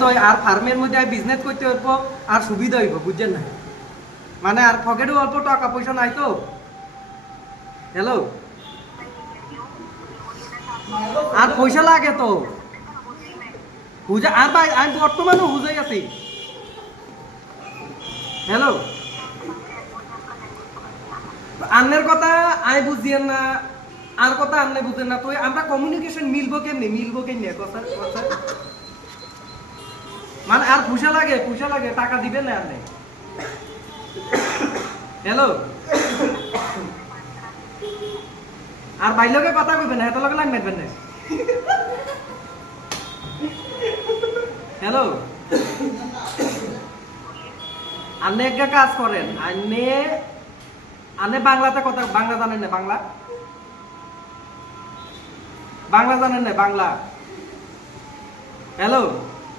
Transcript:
আনন্দ হয় আর ফার্মের মধ্যে বিজনেস করতে অল্প আর সুবিধা হইব বুঝছেন না মানে আর পকেটে অল্প টাকা পয়সা নাই তো হ্যালো আর পয়সা লাগে তো হুজা আর ভাই আমি বর্তমানে হুজাই আছি হ্যালো আন্নের কথা আমি বুঝিয়েন না আর কথা আন্নে বুঝেন না তো আমরা কমিউনিকেশন মিলবো কেমনি কথা কথা মানে আর পয়সা লাগে টাকা দিবেন না আন্নে হ্যালো আর বাইলকে কথা কইবেন না এত লগে লাগ মারবেন না হ্যালো আন্নে একটা কাজ করেন আন্নে বাংলাতে কথা বাংলা জানেন না বাংলা জানেন না বাংলা হ্যালো